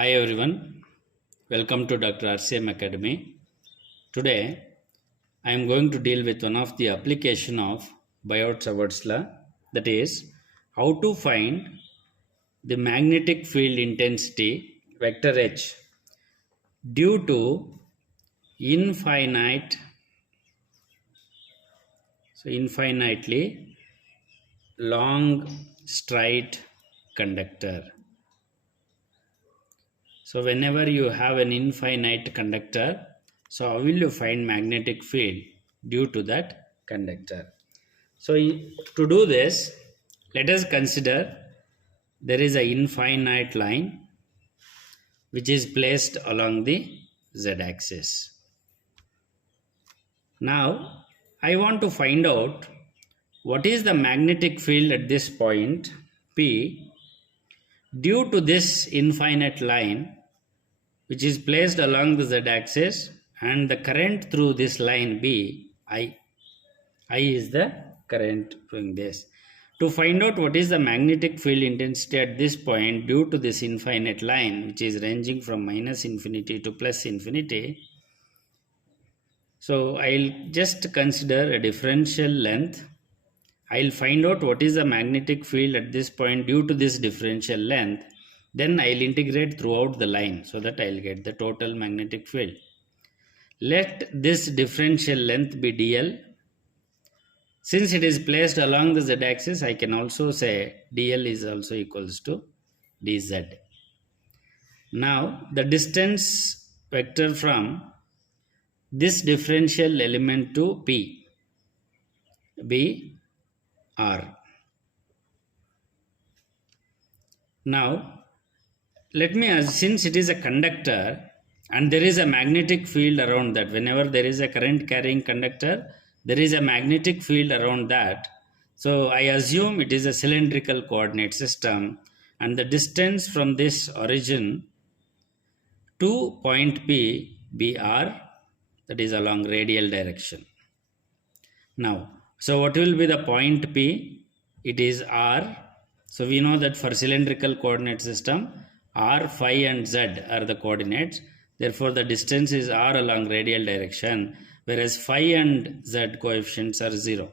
Hi everyone, welcome to Dr. RCM Academy. Today I am going to deal with one of the application of Biot Savart's law, that is how to find the magnetic field intensity vector H due to infinitely long straight conductor. So whenever you have an infinite conductor, so how will you find magnetic field due to that conductor? So to do this, let us consider there is an infinite line which is placed along the z-axis. Now I want to find out what is the magnetic field at this point P due to this infinite line which is placed along the z-axis, and the current through this line B, I is the current doing this. To find out what is the magnetic field intensity at this point due to this infinite line which is ranging from minus infinity to plus infinity, so I'll just consider a differential length. I'll find out what is the magnetic field at this point due to this differential length. Then I'll integrate throughout the line so that I'll get the total magnetic field. Let this differential length be dl. Since it is placed along the z-axis, I can also say dl is also equals to dz. Now the distance vector from this differential element to P be r. Now let me since it is a conductor and there is a magnetic field around that, whenever there is a current carrying conductor, there is a magnetic field around that. So I assume it is a cylindrical coordinate system, and the distance from this origin to point P be r, that is along radial direction. Now, so what will be the point P? It is r. So we know that for cylindrical coordinate system, r, phi and z are the coordinates. Therefore, the distance is r along radial direction, whereas phi and z coefficients are 0.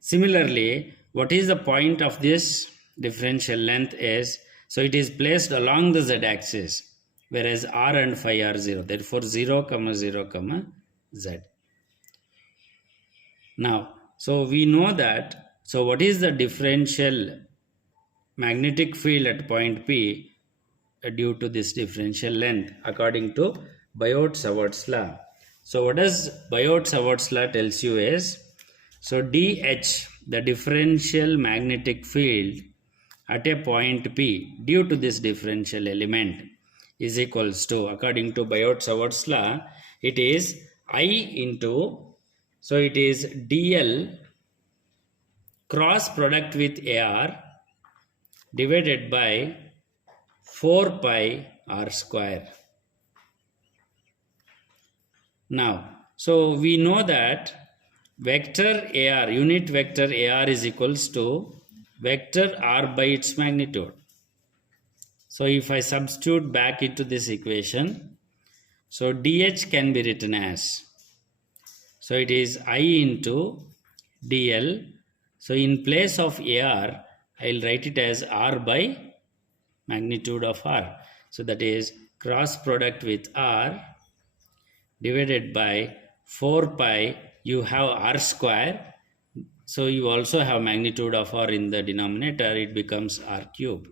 Similarly, what is the point of this differential length is, so it is placed along the z-axis, whereas r and phi are 0. Therefore, 0, 0, z. Now, so we know that, so what is the differential magnetic field at point P due to this differential length according to Biot-Savart's law. So what does Biot-Savart's law tells you is, so dH, the differential magnetic field at a point P due to this differential element, is equals to, according to Biot-Savart's law, it is I into, so it is dl cross product with AR divided by 4 pi r square. Now, so we know that vector AR, unit vector AR is equals to vector r by its magnitude. So if I substitute back into this equation, so dH can be written as, so it is I into dl. So in place of AR, I'll write it as r by magnitude of r. So that is cross product with r divided by 4 pi, you have r square. So you also have magnitude of r in the denominator, it becomes r cube.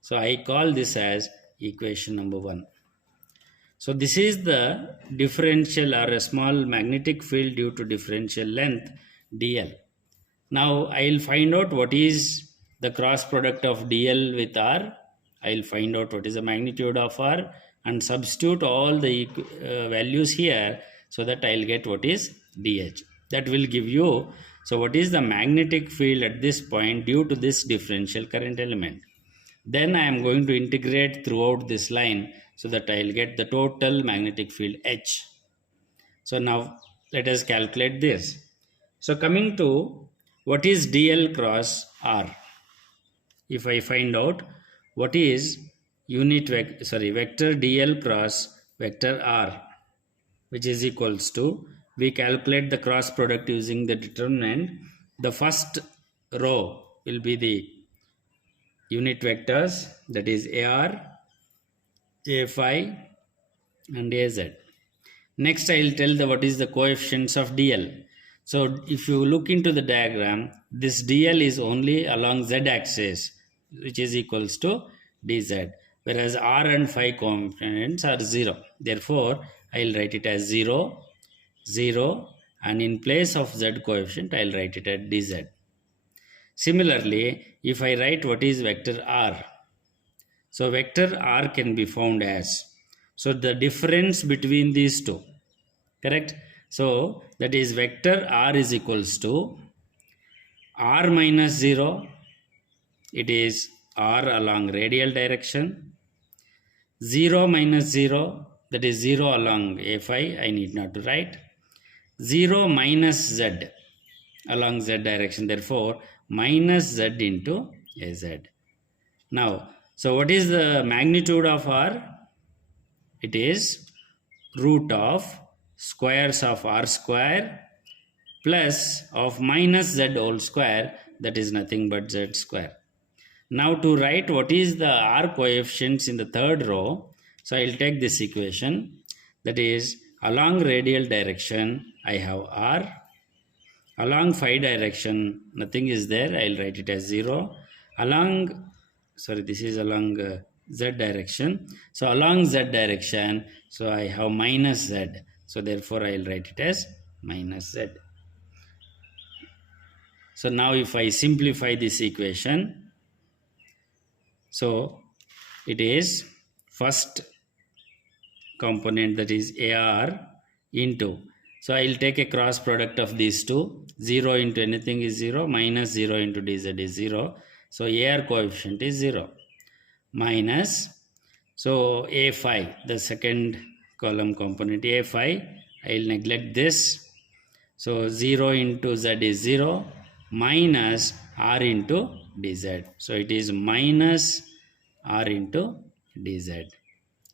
So I call this as equation number 1. So this is the differential or a small magnetic field due to differential length dl. Now I'll find out what is the cross product of dl with r. I'll find out what is the magnitude of r and substitute all the values here so that I'll get what is dH. That will give you, so what is the magnetic field at this point due to this differential current element. Then I am going to integrate throughout this line so that I'll get the total magnetic field H. So now let us calculate this. So coming to what is dl cross r, if I find out what is vector dl cross vector r, which is equals to, we calculate the cross product using the determinant. The first row will be the unit vectors, that is AR, A5 and AZ. Next I will tell what is the coefficients of DL. So if you look into the diagram, this DL is only along Z axis, which is equals to dz, whereas R and phi components are 0. Therefore I will write it as 0, 0, and in place of Z coefficient I will write it at dz. Similarly, if I write what is vector R, so vector R can be found as, so the difference between these two, correct? So that is vector R is equals to R minus 0, it is R along radial direction, 0 minus 0, that is 0 along A5, I need not to write, 0 minus Z along Z direction, therefore minus Z into AZ. Now, so what is the magnitude of R? It is root of squares of R square plus of minus Z whole square, that is nothing but Z square. Now to write what is the R coefficients in the third row, so I will take this equation, that is along radial direction I have R, along phi direction nothing is there, I will write it as 0, this is along Z direction, so along Z direction, so I have minus Z, so therefore I will write it as minus Z. So now if I simplify this equation, so it is first component, that is AR into, so I will take a cross product of these two, 0 into anything is 0, minus 0 into dz is 0, so AR coefficient is 0, minus, so A5, the second column component A5, I will neglect this, so 0 into Z is 0, minus R into dz, so it is minus R into dz.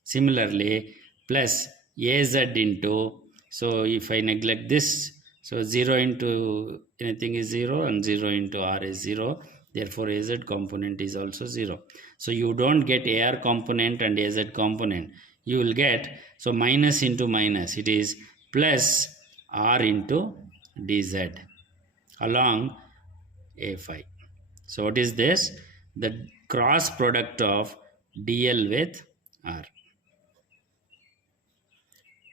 Similarly, plus AZ into, so if I neglect this, so 0 into anything is 0 and 0 into R is 0, therefore AZ component is also 0. So you don't get AR component and AZ component, you will get, so minus into minus, it is plus R into dz along A5. So what is this? The cross product of DL with R.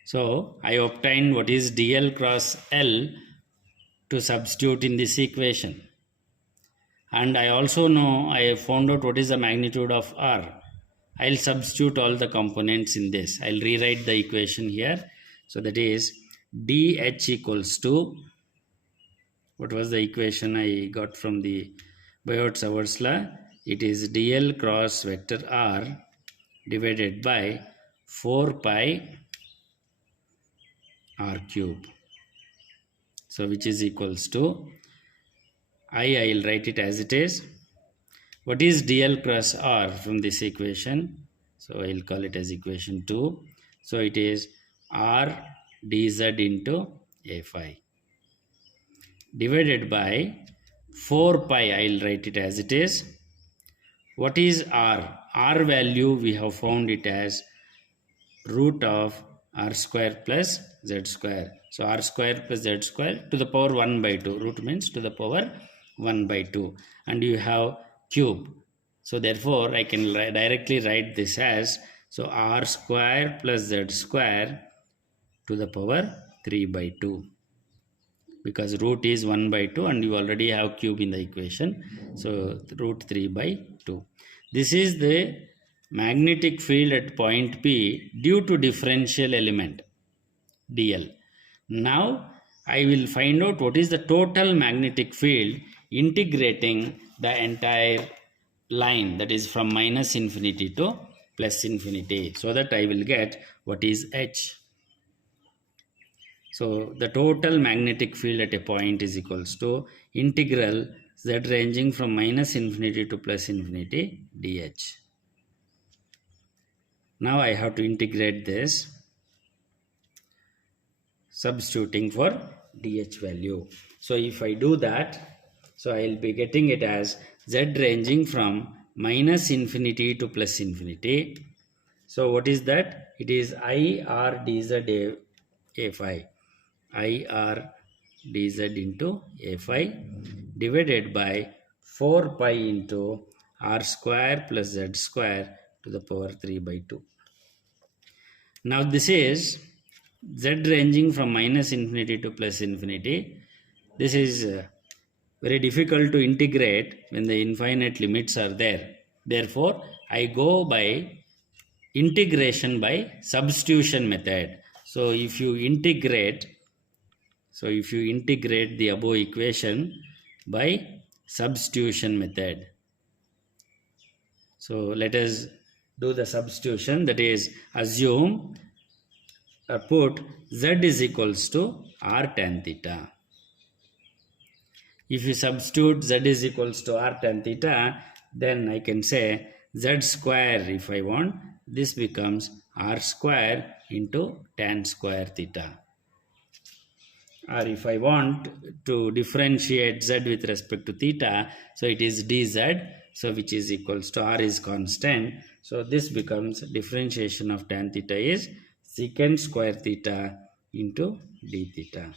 So I obtained what is DL cross L to substitute in this equation. And I also know, I have found out what is the magnitude of R. I will substitute all the components in this. I will rewrite the equation here. So that is DH equals to, what was the equation I got from the Biot Savart's law? It is DL cross vector R divided by 4 pi R cube. So which is equals to, I will write it as it is. What is DL cross R from this equation? So I will call it as equation 2. So it is R dz into A5 divided by 4 pi, I will write it as it is. What is R? R value we have found it as root of R square plus Z square. So R square plus Z square to the power 1 by 2. Root means to the power 1 by 2. And you have cube. So therefore I can directly write this as, so R square plus Z square to the power 3 by 2. Because root is 1 by 2 and you already have cube in the equation. So root 3 by 2. This is the magnetic field at point P due to differential element dl. Now I will find out what is the total magnetic field integrating the entire line, that is from minus infinity to plus infinity, so that I will get what is H. So the total magnetic field at a point is equals to integral z ranging from minus infinity to plus infinity dh. Now I have to integrate this, substituting for dh value. So if I do that, so I will be getting it as z ranging from minus infinity to plus infinity. So what is that? It is I r dz a phi, I r dz into a phi divided by 4 pi into r square plus z square to the power 3 by 2. Now this is z ranging from minus infinity to plus infinity. This is very difficult to integrate when the infinite limits are there. Therefore, I go by integration by substitution method. So if you integrate the above equation by substitution method. So let us do the substitution, that is assume put z is equals to r tan theta. If you substitute z is equals to r tan theta, then I can say z square, if I want, this becomes r square into tan square theta. Or if I want to differentiate z with respect to theta, so it is dz, so which is equals to r is constant. So this becomes differentiation of tan theta is secant square theta into d theta.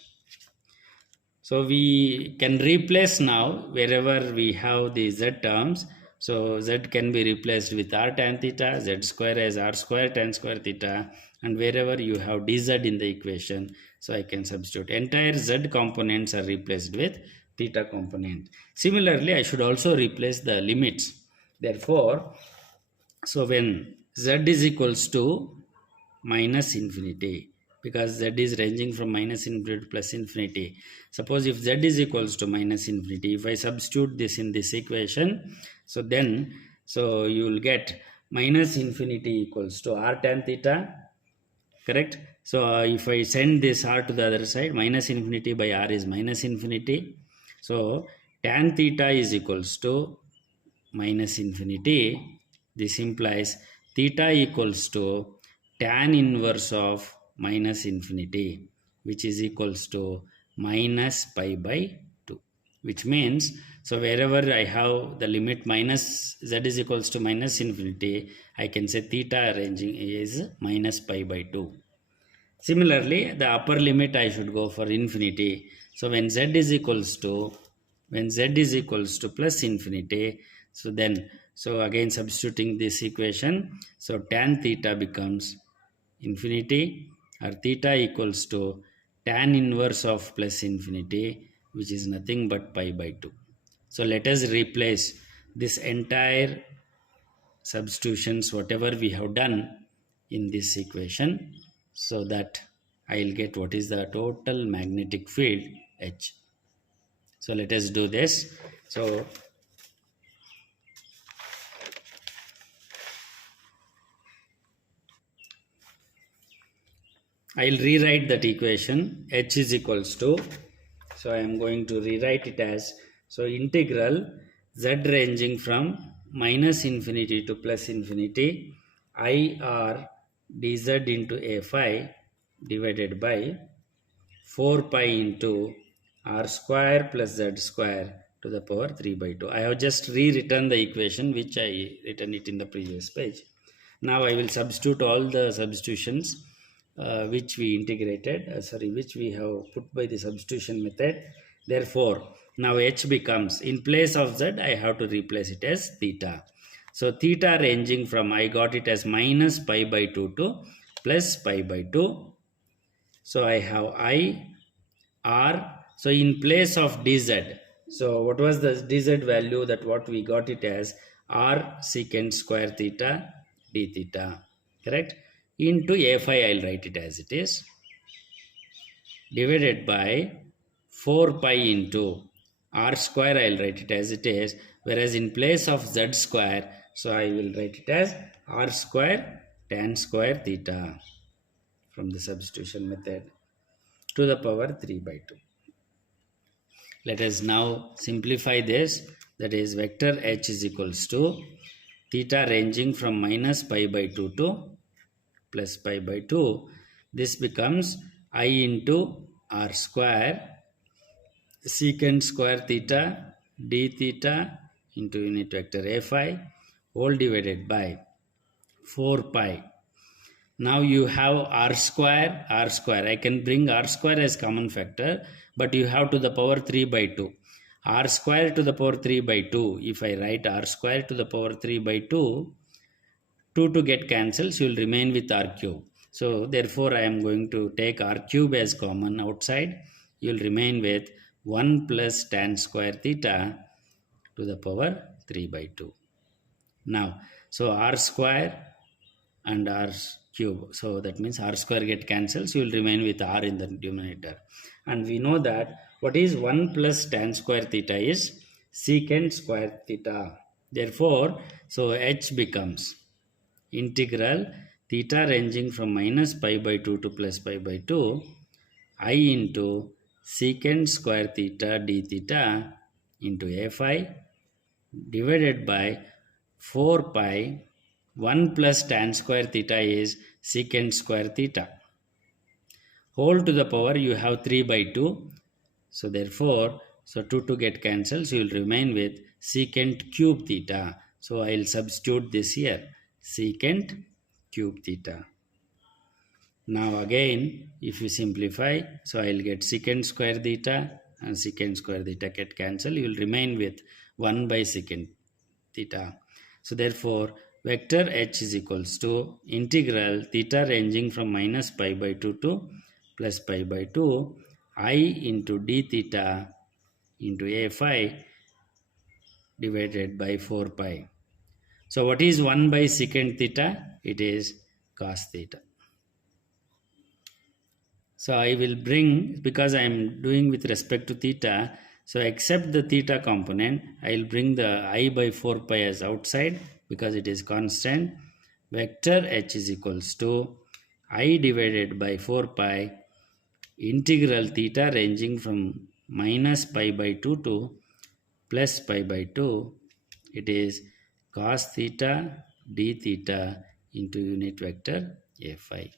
So we can replace now wherever we have the z terms. So z can be replaced with r tan theta, z square as r square tan square theta, and wherever you have dz in the equation, so I can substitute. Entire z components are replaced with theta component. Similarly, I should also replace the limits. Therefore, so when z is equals to minus infinity, because z is ranging from minus infinity to plus infinity. Suppose if z is equals to minus infinity, if I substitute this in this equation, so then you will get minus infinity equals to r tan theta, correct? So if I send this r to the other side, minus infinity by r is minus infinity. So tan theta is equals to minus infinity. This implies theta equals to tan inverse of minus infinity, which is equals to minus pi by 2, which means, so wherever I have the limit minus z is equals to minus infinity, I can say theta ranging is minus pi by 2. Similarly, the upper limit I should go for infinity. So when z is equals to plus infinity, so then, so again substituting this equation, so tan theta becomes infinity, or theta equals to tan inverse of plus infinity, which is nothing but pi by 2. So let us replace this entire substitutions whatever we have done in this equation, so that I will get what is the total magnetic field H. So let us do this. So I will rewrite that equation. H is equals to, so I am going to rewrite it as, so integral z ranging from minus infinity to plus infinity, I r dz into a phi divided by 4 pi into r square plus z square to the power 3 by 2. I have just rewritten the equation which I written it in the previous page. Now I will substitute all the substitutions which we integrated, which we have put by the substitution method. Therefore, now h becomes, in place of z, I have to replace it as theta. So theta ranging from, I got it as minus pi by 2 to plus pi by 2. So I have I r, so in place of dz, so what was the dz value, that what we got it as r secant square theta d theta, correct, into a phi, I'll write it as it is, divided by 4 pi into r square, I'll write it as it is, whereas in place of z square, so I will write it as r square tan square theta from the substitution method to the power 3 by 2. Let us now simplify this, that is vector h is equals to theta ranging from minus pi by 2 to plus pi by 2. This becomes I into r square secant square theta d theta into unit vector a phi whole divided by 4 pi. Now you have r square, r square. I can bring r square as common factor, but you have to the power 3 by 2. R square to the power 3 by 2. If I write r square to the power 3 by 2, 2 to get cancelled, so you will remain with r cube. So therefore I am going to take r cube as common outside. You will remain with 1 plus tan square theta to the power 3 by 2. Now, so r square and r cube. So that means r square get cancelled. So you will remain with r in the denominator. And we know that what is 1 plus tan square theta is secant square theta. Therefore, so h becomes integral theta ranging from minus pi by 2 to plus pi by 2 I into secant square theta d theta into a phi divided by 4 pi 1 plus tan square theta is secant square theta whole to the power you have 3 by 2. So therefore, so 2 to get cancelled, so you will remain with secant cube theta. So I will substitute this here, secant cube theta. Now again, if you simplify, so I will get secant square theta and secant square theta get cancelled. You will remain with 1 by secant theta. So therefore, vector h is equals to integral theta ranging from minus pi by 2 to plus pi by 2 I into d theta into a phi divided by 4 pi. So what is 1 by secant theta? It is cos theta. So I will bring, because I am doing with respect to theta, so except the theta component, I will bring the I by 4 pi as outside because it is constant. Vector h is equals to I divided by 4 pi integral theta ranging from minus pi by 2 to plus pi by 2. It is cos theta d theta into unit vector a phi.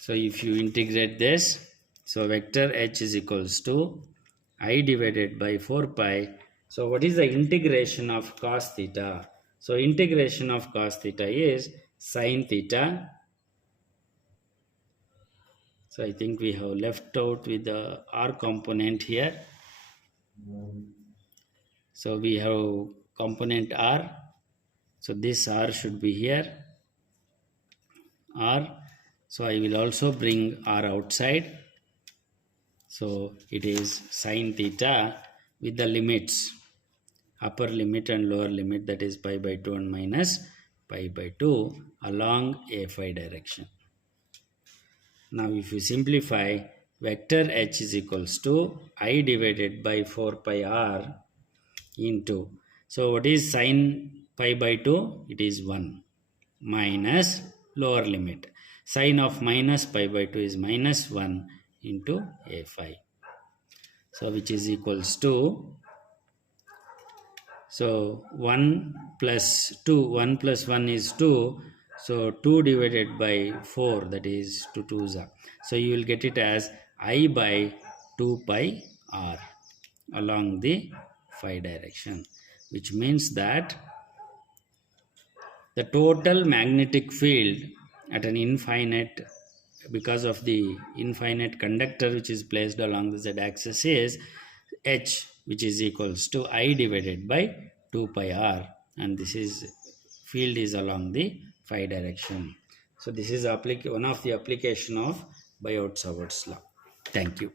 So if you integrate this, so vector h is equals to I divided by 4 pi. So what is the integration of cos theta? So integration of cos theta is sin theta. So I think we have left out with the r component here. So we have component r. So this r should be here. R. So I will also bring r outside. So it is sin theta with the limits, upper limit and lower limit, that is pi by 2 and minus pi by 2 along a phi direction. Now if you simplify, vector h is equals to I divided by 4 pi r into, so what is sin pi by 2? It is 1 minus lower limit. Sin of minus pi by 2 is minus 1 into a phi. So which is equals to, so 1 plus 2, 1 plus 1 is 2. So 2 divided by 4, that is 2 2s are. So you will get it as I by 2 pi r along the phi direction, which means that the total magnetic field at an infinite, because of the infinite conductor which is placed along the z-axis, is h, which is equals to I divided by 2 pi r, and this is field is along the phi direction. So this is one of the application of Biot-Savart's law. Thank you.